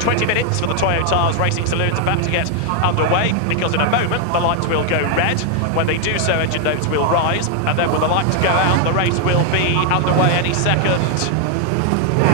20 minutes for the Toyota's Racing Saloons about to get underway, because in a moment the lights will go red. When they do so, engine notes will rise, and then with the lights go out, the race will be underway any second.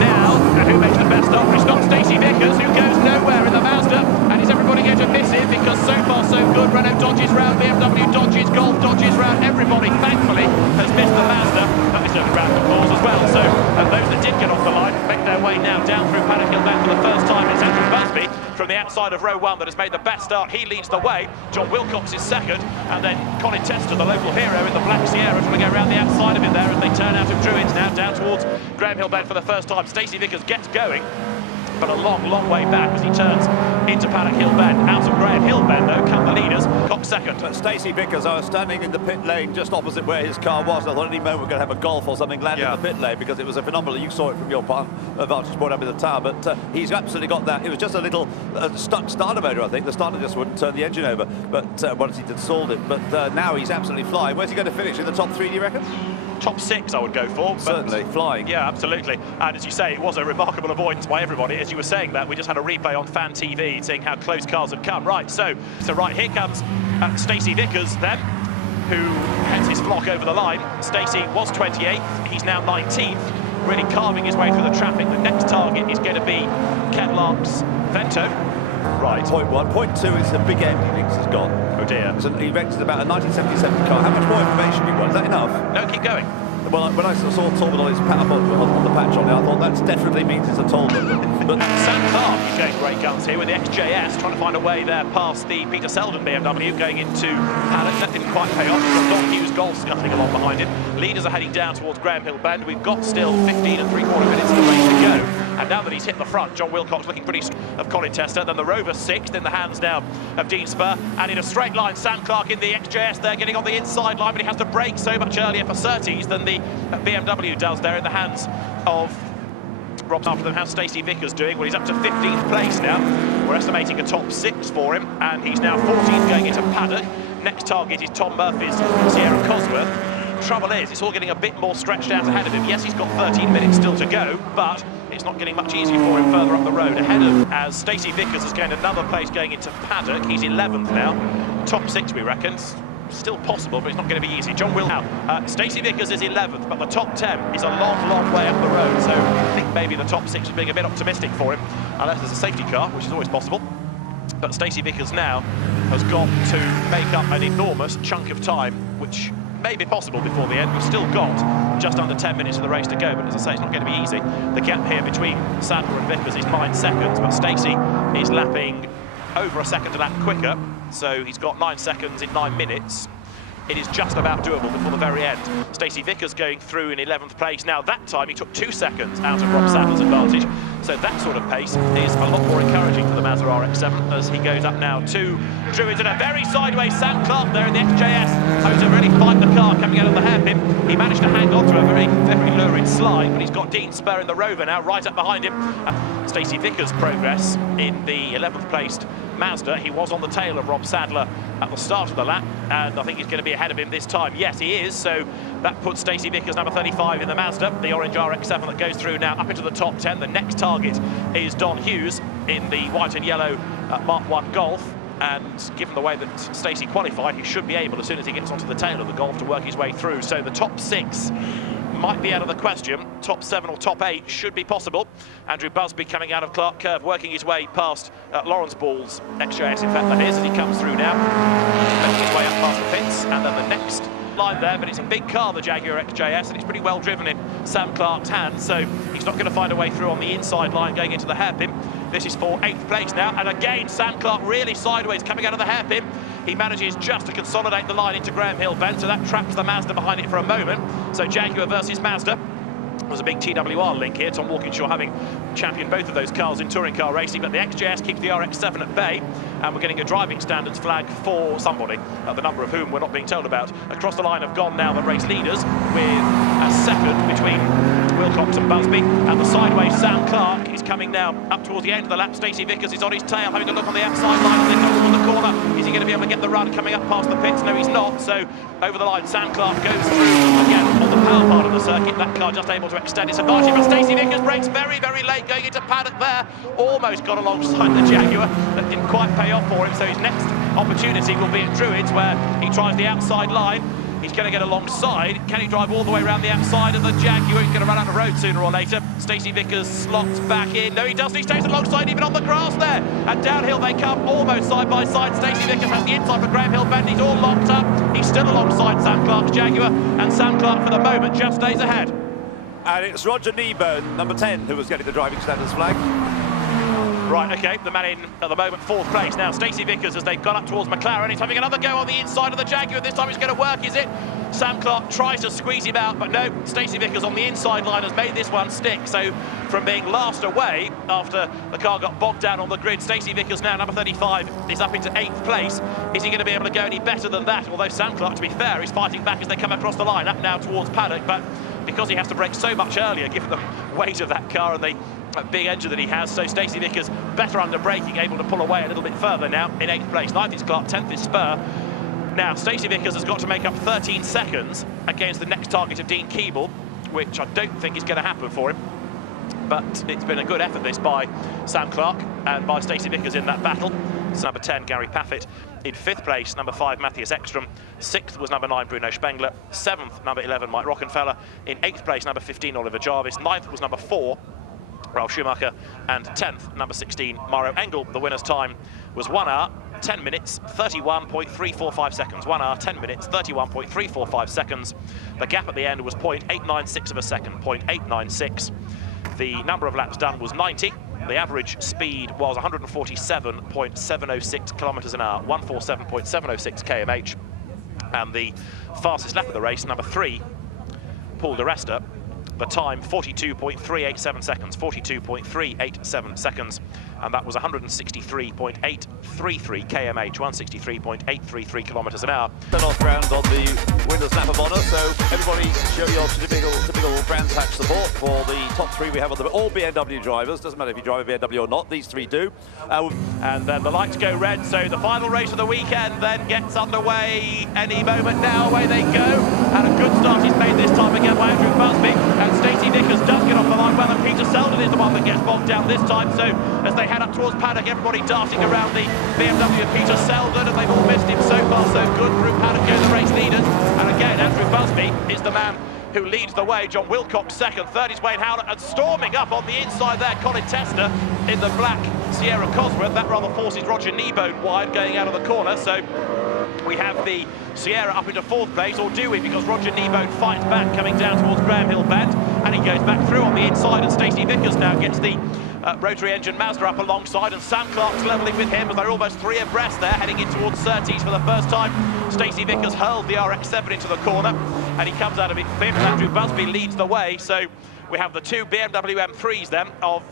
Now, who makes the best offer? It's not Stacy Vickers, who goes nowhere in the Mazda, and is everybody going to miss him? Because so far so good. Renault dodges round, BMW dodges, Golf dodges round. Everybody, thankfully, has missed the Mazda. That is a round of applause as well. So those that did get off the line make their way now down through Paddock Hill Bend for the first time. It's Andrew Busby from the outside of row one that has made the best start. He leads the way. John Wilcox is second, and then Colin Tester, the local hero in the Black Sierra, trying to go around the outside of it there as they turn out of Druids now down towards Graham Hill Bend for the first time. Stacy Vickers gets going, but a long, long way back as he turns into Paddock Hill Bend. Out of Graham Hill Bend, though, come the leaders. Cox second. Stacy Vickers, I was standing in the pit lane just opposite where his car was. I thought any moment we're going to have a Golf or something land in the pit lane, because it was a phenomenal. You saw it from your vantage point up in the tower, but he's absolutely got that. It was just a little stuck starter motor, I think. The starter just wouldn't turn the engine over, but once he'd installed it. But now he's absolutely flying. Where's he going to finish? In the top three, do you reckon? Top six, I would go for. Certainly, flying. Yeah, absolutely. And as you say, it was a remarkable avoidance by everybody. As you were saying that, we just had a replay on Fan TV seeing how close cars had come. Right, so right, here comes Stacy Vickers then, who heads his flock over the line. Stacy was 28th, he's now 19th, really carving his way through the traffic. The next target is going to be Ken Lark's Vento. Right. Point one. Point two is the big end he thinks he's got. Oh dear. So he reckons about a 1977 car. How much more information do you want? Is that enough? No, keep going. Well, when I saw Talbot on his on the patch on there, I thought that definitely means it's a Talbot. But Sam Clark is going great guns here with the XJS, trying to find a way there past the Peter Selden BMW, going into Paddock. That didn't quite pay off. We've got Don Hughes Golf scuffling along behind him. Leaders are heading down towards Graham Hill Bend. We've got still 15 and 3/4 minutes of the race to go. And now that he's hit the front, John Wilcox looking pretty of Colin Tester. Then the Rover sixth in the hands now of Dean Spur. And in a straight line, Sam Clark in the XJS there, getting on the inside line, but he has to brake so much earlier for Surtees than the BMW does there in the hands of Rob. After them, how's Stacy Vickers doing? Well, he's up to 15th place now. We're estimating a top six for him, and he's now 14th going into Paddock. Next target is Tom Murphy's Sierra Cosworth. Trouble is, it's all getting a bit more stretched out ahead of him. Yes, he's got 13 minutes still to go, but it's not getting much easier for him further up the road ahead of, as Stacy Vickers has gained another place going into Paddock. He's 11th now. Top six, we reckon. Still possible, but it's not going to be easy. John will now. Stacy Vickers is 11th, but the top 10 is a long, long way up the road. So I think maybe the top six is being a bit optimistic for him, unless there's a safety car, which is always possible. But Stacy Vickers now has got to make up an enormous chunk of time, which may be possible before the end. We've still got just under 10 minutes of the race to go, but as I say, it's not going to be easy. The gap here between Sadler and Vickers is 9 seconds, but Stacy is lapping over a second a lap quicker, so he's got 9 seconds in 9 minutes. It is just about doable before the very end. Stacy Vickers going through in 11th place. Now that time he took 2 seconds out of Rob Sadler's advantage, so that sort of pace is a lot more encouraging for the Mazda RX7 as he goes up now to Druids, and a very sideways Sam Clark there in the XJS, having to really fight the car coming out of the hairpin. He managed to hang on to a very, very lurid slide, but he's got Dean Spur in the Rover now right up behind him. Stacy Vickers' progress in the 11th placed Mazda. He was on the tail of Rob Sadler at the start of the lap, and I think he's going to be ahead of him this time. Yes, he is, so that puts Stacy Vickers, number 35 in the Mazda, the orange RX7 that goes through now up into the top 10. The next target is Don Hughes in the white and yellow Mark 1 Golf, and given the way that Stacy qualified, he should be able, as soon as he gets onto the tail of the Golf, to work his way through. So the top six might be out of the question. Top 7 or top 8 should be possible. Andrew Busby coming out of Clark Curve, working his way past Lawrence Ball's XJS, in fact that is, as he comes through now, making his way up past the pits, and then the next line there, but it's a big car, the Jaguar XJS, and it's pretty well driven in Sam Clark's hands, so he's not going to find a way through on the inside line going into the hairpin. This is for 8th place now, and again Sam Clark really sideways coming out of the hairpin. He manages just to consolidate the line into Graham Hill Bend, so that traps the Mazda behind it for a moment. So Jaguar versus Mazda. There's a big TWR link here, Tom Walkinshaw having championed both of those cars in touring car racing, but the XJS keeps the RX7 at bay, and we're getting a driving standards flag for somebody, the number of whom we're not being told about. Across the line have gone now the race leaders, with a second between Wilcox and Busby, and the sideways Sam Clark is coming now up towards the end of the lap. Stacy Vickers is on his tail, having a look on the outside line as they come towards the corner. Is he going to be able to get the run coming up past the pits? No, he's not. So over the line, Sam Clark goes through again on the power part of the circuit. That car just able to extend its advantage, but Stacy Vickers brakes very, very late going into paddock there. Almost got alongside the Jaguar. That didn't quite pay off for him, so his next opportunity will be at Druids, where he tries the outside line. He's going to get alongside. Can he drive all the way around the outside of the Jaguar? He's going to run out of road sooner or later. Stacy Vickers slots back in. No, he doesn't. He stays alongside even on the grass there. And downhill they come, almost side by side. Stacy Vickers has the inside for Graham Hill Bend. He's all locked up. He's still alongside Sam Clark's Jaguar. And Sam Clark, for the moment, just stays ahead. And it's Roger Kneebone, number 10, who was getting the driving standards flag. Right, OK, the man in, at the moment, 4th place. Now, Stacy Vickers, as they've gone up towards McLaren, he's having another go on the inside of the Jaguar. This time it's going to work, is it? Sam Clark tries to squeeze him out, but no, Stacy Vickers on the inside line has made this one stick. So, from being last away after the car got bogged down on the grid, Stacy Vickers now, number 35, is up into 8th place. Is he going to be able to go any better than that? Although Sam Clark, to be fair, is fighting back as they come across the line, up now towards paddock, but because he has to brake so much earlier, given the weight of that car and the big engine that he has, so Stacy Vickers better under braking, able to pull away a little bit further now in 8th place. 9th is Clark, 10th is Spur. Now, Stacy Vickers has got to make up 13 seconds against the next target of Dean Keeble, which I don't think is going to happen for him. But it's been a good effort, this, by Sam Clark and by Stacy Vickers in that battle. So number 10, Gary Paffett. In 5th place, number 5, Matthias Ekstrom. 6th was number 9, Bruno Spengler. 7th, number 11, Mike Rockenfeller. In 8th place, number 15, Oliver Jarvis. 9th was number 4, Ralf Schumacher, and 10th, number 16, Mauro Engel. The winner's time was 1 hour, 10 minutes, 31.345 seconds. 1 hour, 10 minutes, 31.345 seconds. The gap at the end was 0.896 of a second, 0.896. The number of laps done was 90. The average speed was 147.706 kilometres an hour, 147.706 kmh. And the fastest lap of the race, number 3, Paul Di Resta, the time 42.387 seconds, 42.387 seconds, and that was 163.833 kmh, 163.833 kilometres an hour. Turn-off ground on the winner's lap of honour, so everybody show your typical Brands Hatch support for the top 3 we have on the all BMW drivers. Doesn't matter if you drive a BMW or not, these 3 do. And then the lights go red, so the final race of the weekend then gets underway any moment now. Away they go, and a good start is made this time again by Andrew Busby, and Stacy Vickers does get off the line well, and Peter Selden is the one that gets bogged down this time. So as they head up towards paddock, everybody darting around the BMW of Peter Selden, and they've all missed him. So far so good. Through paddock go the race leaders, and again Andrew Busby is the man who leads the way. John Wilcox second, third is Wayne Howlett, and storming up on the inside there, Colin Tester in the black Sierra Cosworth. That rather forces Roger Kneebone wide going out of the corner. So we have the Sierra up into 4th place, or do we? Because Roger Kneebone fights back coming down towards Graham Hill Bend, and he goes back through on the inside, and Stacy Vickers now gets the Rotary engine Mazda up alongside, and Sam Clark's levelling with him as they're almost 3 abreast there, heading in towards Surtees for the first time. Stacy Vickers hurled the RX7 into the corner, and he comes out of it 5th. Andrew Busby leads the way, so we have the 2 BMW M3s then of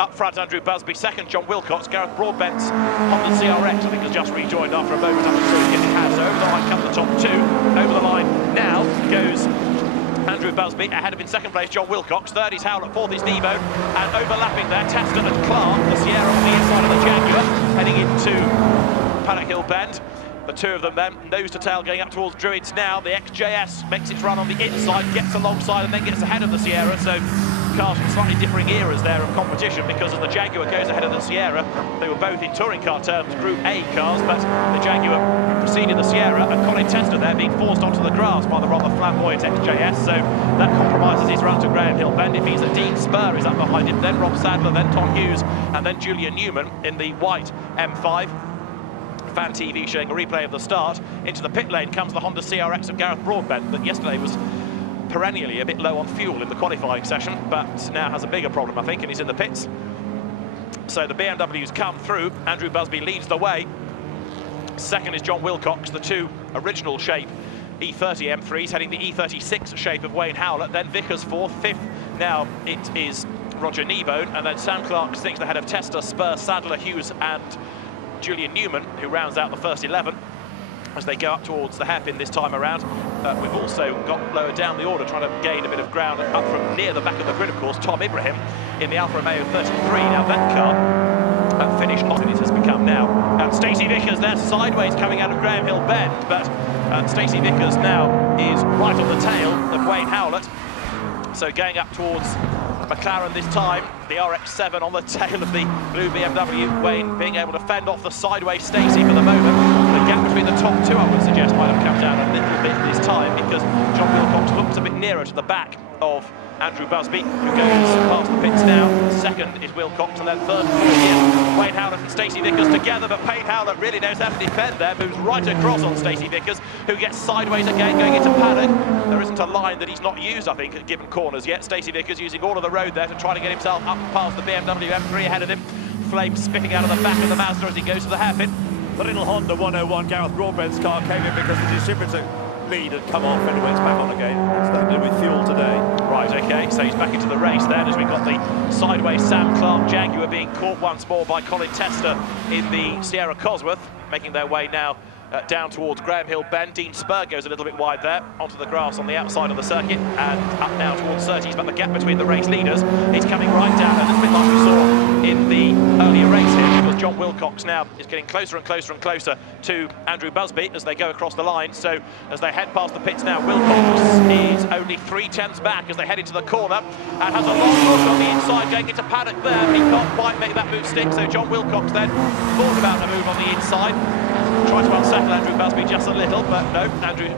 up front Andrew Busby, second John Wilcox, Gareth Broadbent's Honda CRX, I think has just rejoined after a moment after sort of getting hands. So over the line comes the top 2. Over the line now goes Andrew Busby. Ahead of in 2nd place John Wilcox, 3rd is Howlett, 4th is Kneebone, and overlapping there Tester and Clark, the Sierra on the inside of the Jaguar, heading into Paddock Hill Bend. The 2 of them then, nose to tail, going up towards Druids now. The XJS makes its run on the inside, gets alongside and then gets ahead of the Sierra. So cars from slightly differing eras there of competition, because as the Jaguar goes ahead of the Sierra, they were both in touring car terms Group A cars, but the Jaguar preceded the Sierra, and Colin Tester there being forced onto the grass by the rather flamboyant XJS. So that compromises his run to Graham Hill Bend. It means that Dean Spur is up behind him, then Rob Sadler, then Tom Hughes, and then Julian Newman in the white M5. Fan TV showing a replay of the start. Into the pit lane comes the Honda CRX of Gareth Broadbent, that yesterday was perennially a bit low on fuel in the qualifying session, but now has a bigger problem, I think, and he's in the pits. So the BMWs come through. Andrew Busby leads the way. Second is John Wilcox, the 2 original shape E30 M3s, heading the E36 shape of Wayne Howlett. Then Vickers 4th, 5th. Now it is Roger Kneebone, and then Sam Clark stinks ahead of Tester, Spur, Sadler, Hughes, and Julian Newman, who rounds out the first 11. as they go up towards the hairpin this time around. We've also got lower down the order, trying to gain a bit of ground up from near the back of the grid, of course, Tom Ibrahim in the Alfa Romeo 33. Now that car finished off, and it has become now. And Stacy Vickers there sideways coming out of Graham Hill Bend, but Stacy Vickers now is right on the tail of Wayne Howlett. So going up towards McLaren this time, the RX7 on the tail of the blue BMW. Wayne being able to fend off the sideways Stacy for the moment. The gap between the top two, I would suggest, might have come down a little bit this time, because John Wilcox looks a bit nearer to the back of Andrew Busby, who goes past the pits now. Second is Wilcox, and then third is Wayne Howlett and Stacy Vickers together, but Wayne Howlett really knows how to defend there, moves right across on Stacy Vickers, who gets sideways again going into paddock. There isn't a line that he's not used, I think, at given corners yet. Stacy Vickers using all of the road there to try to get himself up past the BMW M3 ahead of him. Flames spitting out of the back of the Mazda as he goes to the hairpin. The little Honda 101 Gareth Broadbent's car came in because the distributor lead had come off. Anyway, it's back on again. It's nothing to do with fuel today. Right, okay, so he's back into the race then, as we've got the sideways Sam Clark Jaguar being caught once more by Colin Tester in the Sierra Cosworth, making their way now down towards Graham Hill Bend. Dean Spur goes a little bit wide there, onto the grass on the outside of the circuit, and up now towards 30s, but the gap between the race leaders is coming right down, a little bit like we saw in the earlier race here, because John Wilcox now is getting closer and closer and closer to Andrew Busby as they go across the line. So as they head past the pits now, Wilcox is only 3/10 back as they head into the corner, and has a long push on the inside going into paddock there. He can't quite make that move stick, so John Wilcox then thought about a move on the inside, tried to unsettle Andrew Busby just a little, but no, Andrew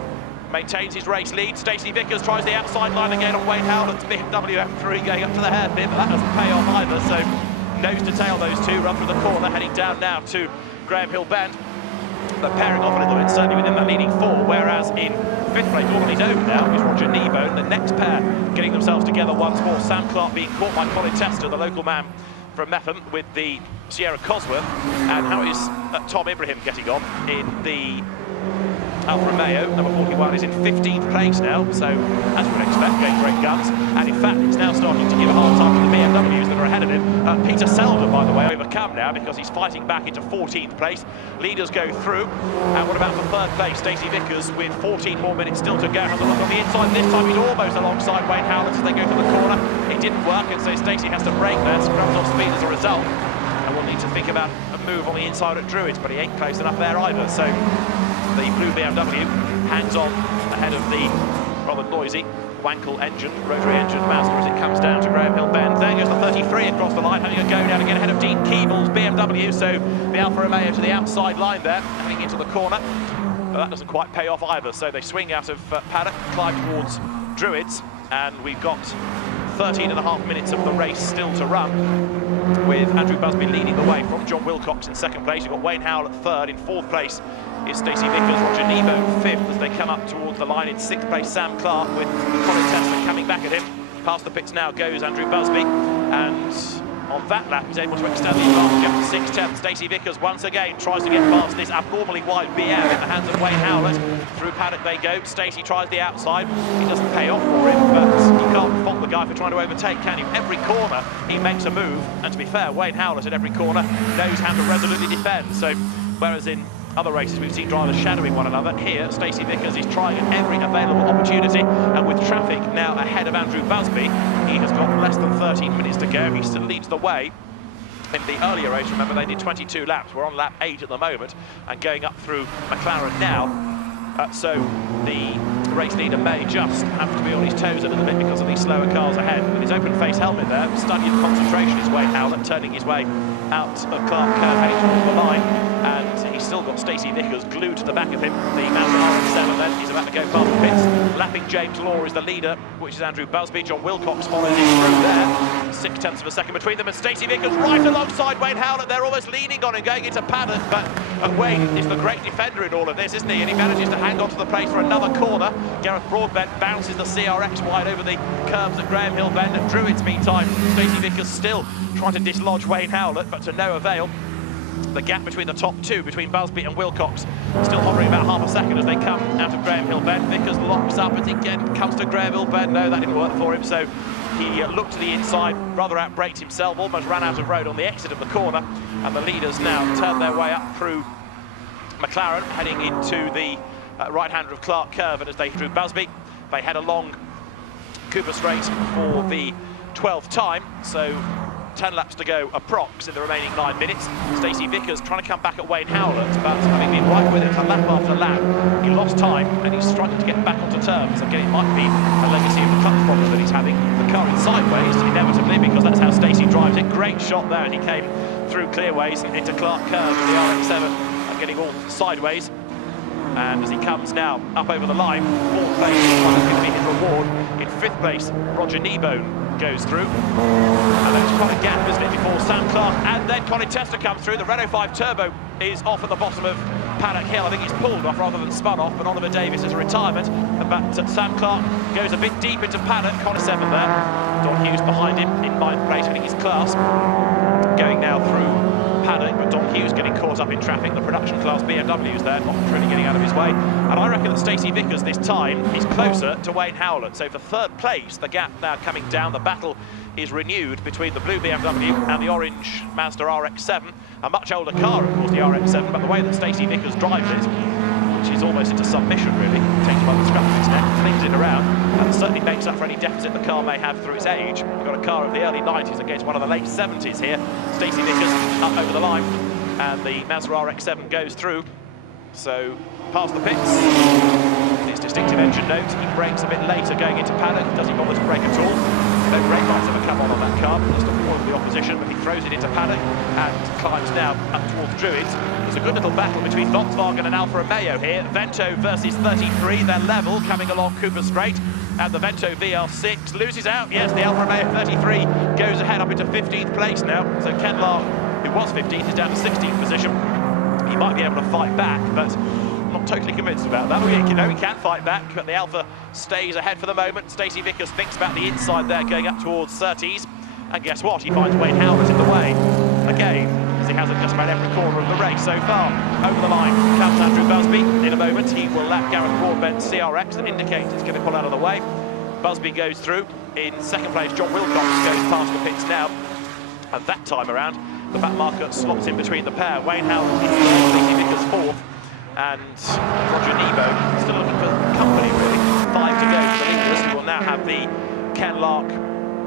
maintains his race lead. Stacey Vickers tries the outside line again on Wayne Howlett's BMW M3 going up to the hairpin, but that doesn't pay off either, so nose to tail those two run through the corner, heading down now to Graham Hill Bend. But pairing off a little bit, certainly within that leading four, whereas in fifth place, all on his own now, is Roger Nebo. The next pair getting themselves together once more. Sam Clark being caught by Colin Tester, the local man from Metham, with the Sierra Cosworth. And how is Tom Ibrahim getting on in the Alfa Romeo? Number 41 is in 15th place now, so as you would expect, going great guns. And in fact, it's now starting to give a hard time to the BMWs that are ahead of him. Peter Selden, by the way, overcome now because he's fighting back into 14th place. Leaders go through. And what about for third place? Stacey Vickers with 14 more minutes still to go. Has a look on the inside. This time he's almost alongside Wayne Howlett as they go to the corner. It didn't work, and so Stacey has to brake there, scrubs off speed as a result. And we'll need to think about a move on the inside at Druids, but he ain't close enough there either. So the blue BMW hangs on ahead of the rather noisy Wankel engine, rotary engine Mazda as it comes down to Graham Hill Bend. There goes the 33 across the line, having a go down again ahead of Dean Keeble's BMW. So the Alfa Romeo to the outside line there, heading into the corner. But that doesn't quite pay off either. So they swing out of paddock, climb towards Druids, and we've got 13.5 minutes of the race still to run, with Andrew Busby leading the way from John Wilcox in second place. You've got Wayne Howlett third. In fourth place is Stacey Vickers, Roger Nebo fifth as they come up towards the line. In sixth place, Sam Clark, with Colin Tester coming back at him. Past the pits now goes Andrew Busby, and on that lap he's able to extend the advantage up to 6/10. Stacey Vickers once again tries to get past this abnormally wide BM in the hands of Wayne Howlett. Through paddock they go. Stacey tries the outside. It doesn't pay off for him, but you can't fault the guy for trying to overtake, can you? Every corner he makes a move, and to be fair, Wayne Howlett at every corner knows how to resolutely defend. So whereas in other races we've seen drivers shadowing one another, here Stacey Vickers is trying at every available opportunity, and with traffic now ahead of Andrew Busby, he has got less than 13 minutes to go. He still leads the way. In the earlier race, remember, they did 22 laps. We're on lap 8 at the moment, and going up through McLaren now. So the race leader may just have to be on his toes a little bit because of these slower cars ahead. With his open face helmet there, studying concentration is Wayne Howlett, turning his way out of Clark Curve, heading towards the line, and he's still got Stacey Vickers glued to the back of him. The Mazda RX7 then, he's about to go past the pits. Lapping James Law is the leader, which is Andrew Busby. John Wilcox follows him through there. 6/10 of a second between them, and Stacey Vickers right alongside Wayne Howlett. They're almost leaning on him going into paddock, but Wayne is the great defender in all of this, isn't he? And he manages to hang on to the place for another corner. Gareth Broadbent bounces the CRX wide over the curves at Graham Hill Bend, and Druids meantime, Stacey Vickers still trying to dislodge Wayne Howlett, but to no avail. The gap between the top two, between Busby and Wilcox, still hovering about half a second as they come out of Graham Hill Bend. Vickers locks up as he again comes to Graham Hill Bend. No, that didn't work for him, so he looked to the inside, rather outbraked himself, almost ran out of road on the exit of the corner, and the leaders now turn their way up through McLaren heading into the right-hander of Clark Curve, and as they drew Busby, they head along Cooper Straight for the 12th time, so 10 laps to go approx in the remaining 9 minutes. Stacy Vickers trying to come back at Wayne Howlett, but having been right with it for lap after lap, he lost time and he's struggling to get back onto terms. Again, it might be a legacy of the clutch problem that he's having. The car is sideways, inevitably, because that's how Stacy drives it. Great shot there, and he came through clearways into Clark Curve with the RX7 and getting all sideways. And as he comes now up over the line, 4th place is going to be his reward. In 5th place, Roger Kneebone goes through. And then it's quite a gap, isn't it, before Sam Clark and then Colin Tester comes through. The Renault 5 Turbo is off at the bottom of Paddock Hill. I think it's pulled off rather than spun off, but Oliver Davis is a retirement. But Sam Clark goes a bit deep into Paddock. Colin 7 there. Don Hughes behind him in 9th place, winning his class. Going now through Paddock, but Don Hughes getting caught up in traffic. The production class BMWs there, not really getting out of his way. And I reckon that Stacy Vickers this time is closer to Wayne Howlett. So for 3rd place, the gap now coming down. The battle is renewed between the blue BMW and the orange Mazda RX7. A much older car, of course, the RX7, but the way that Stacy Vickers drives it, which is almost into submission, really, takes by the scruff of its neck, flings it around, and certainly makes up for any deficit the car may have through its age. We've got a car of the early 90s against one of the late 70s here. Stacy Vickers up over the line, and the Mazda RX7 goes through. So, past the pits, his distinctive engine note. He brakes a bit later going into Paddock. Does he bother to brake at all? No brake lights ever come on that car. That's not one of the opposition, but he throws it into Paddock and climbs now up towards Druids. There's a good little battle between Volkswagen and Alfa Romeo here. Vento versus 33, they're level coming along Cooper Straight. And the Vento VL6 loses out. Yes, the Alfa Romeo 33 goes ahead up into 15th place now. So Ken Lark, who was 15th, is down to 16th position. He might be able to fight back, but I'm not totally convinced about that. You know, he can fight back, but the Alfa stays ahead for the moment. Stacy Vickers thinks about the inside there, going up towards Surtees. And guess what? He finds Wayne Howlett in the way. Again, as he has at just about every corner of the race so far. Over the line comes Andrew Busby. In a moment, he will lap Gareth Broadbent's CRX that indicates it's going to pull out of the way. Busby goes through. In 2nd place, John Wilcox goes past the pits now. And that time around, the back marker slots in between the pair. Wayne Howlett is 3rd, Stacy Vickers 4th. And Roger Kneebone still looking for company, really. 5 to go for the leaders, who will now have the Ken Lark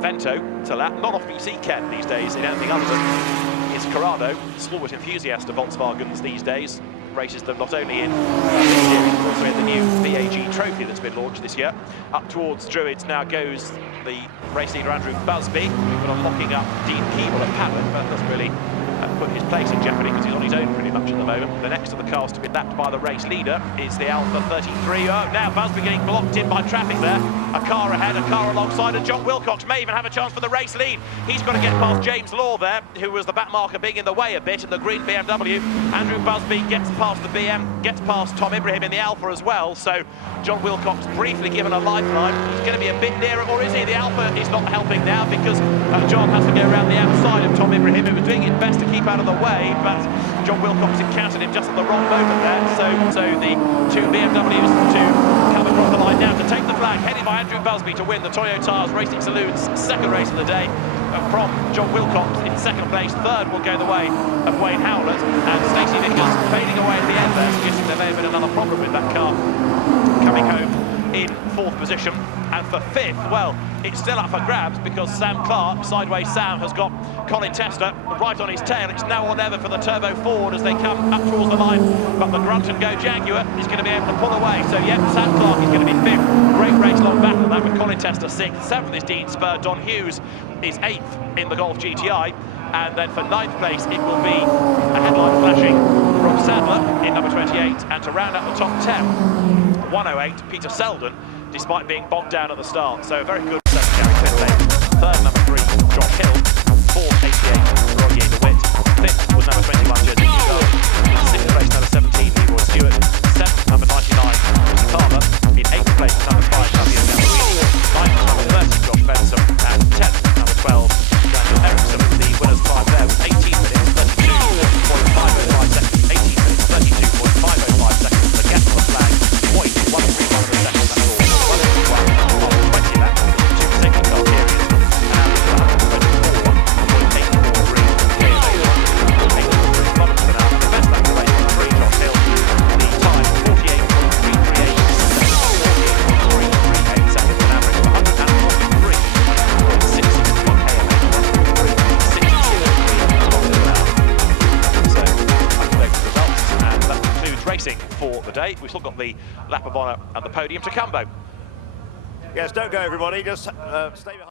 Vento to lap. Not often you see Ken these days in anything other than his Corrado. Stalwart enthusiast of Volkswagens these days. Races them not only in this series, but also in the new VAG trophy that's been launched this year. Up towards Druids now goes the race leader Andrew Busby, but on locking up Dean Keeble at Paddock, but doesn't really put his place in jeopardy because he's on his own pretty much at the moment. The next of the cars to be lapped by the race leader is the Alfa 33. Oh, now Busby getting blocked in by traffic there. A car ahead, a car alongside, and John Wilcox may even have a chance for the race lead. He's got to get past James Law there, who was the back marker being in the way a bit in the green BMW. Andrew Busby gets past the BM, gets past Tom Ibrahim in the Alfa as well. So John Wilcox briefly given a lifeline. He's going to be a bit nearer, or is he? The Alfa is not helping now because John has to go around the outside of Tom Ibrahim, who was doing his best to keep out of the way, but John Wilcox encountered him just at the wrong moment there. So the 2 BMWs to come across the line now to take the flag, headed by Andrew Busby to win the Toyo Tyres Racing Saloons 2nd race of the day. From John Wilcox in 2nd place. 3rd will go the way of Wayne Howlett, and Stacy Vickers fading away at the end there, suggesting there may have been another problem with that car coming home in 4th position. And for 5th, well, it's still up for grabs because Sam Clark, Sideways Sam, has got Colin Tester right on his tail. It's now or never for the Turbo Ford as they come up towards the line, but the Grunt and Go Jaguar is going to be able to pull away. So yeah, Sam Clark is going to be 5th. Great race long battle that with Colin Tester 6th. 7th is Dean Spur. Don Hughes is 8th in the Golf GTI. And then for 9th place, it will be a headline flashing Rob Sadler in number 28. And to round out the top 10, 108, Peter Selden, despite being bogged down at the start. So a very good second Gary Finlay. 3rd, number 3, John Hill. 4th, 88, Rodier DeWitt. 5th was number 21, Jesse Newgard. 6th place, number 17, Leroy Stewart. 7th, number 99, Lucy Palmer. In 8th place, number 5, Javier Gamborini. 9th, number 30, Josh Benson. And 10th, number 12, Daniel Eriksson. The winners' time there was 18 minutes, 32.505 seconds. 18 minutes, 32.505 seconds. The gap on the flag, 0.131 seconds. That's all. 1 20 laps, 2 safety car periods. day. We've still got the lap of honour at the podium to come, though. Yes, don't go, everybody. Just stay behind.